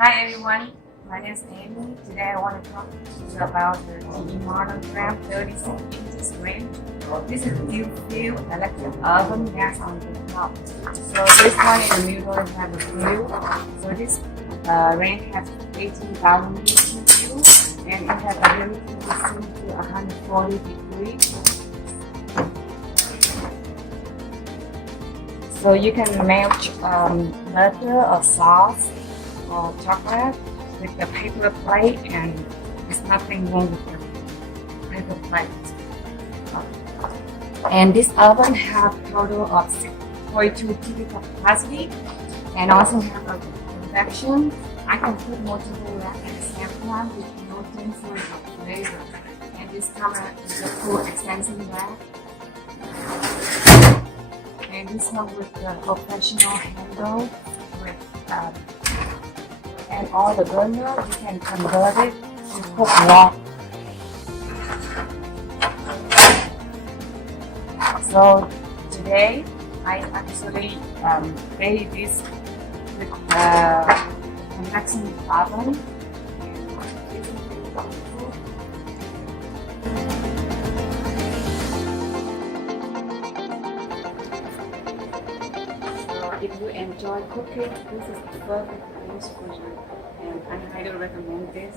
Hi everyone, my name is Amy. Today I want to talk to you about the GE Monogram 36 inches range. This is a dual-fuel electric oven gas on the top. So this one in the middle is have a fuel. So this range has 18,000 BTU and it has ability to steam to 140 degrees. So you can melt butter or sauce or chocolate with the paper plate, and there's nothing wrong with the paper plate. And this oven has a total of 6.2 cubic capacity and also have a convection. I can put multiple racks at the same time with no tensor or flavor. And this comes with a full extension rack. And this one with the professional handle with and all the burner, you can convert it to cook water. So today I actually made this with convection oven. If you enjoy cooking, this is the perfect place for you, and I highly recommend this.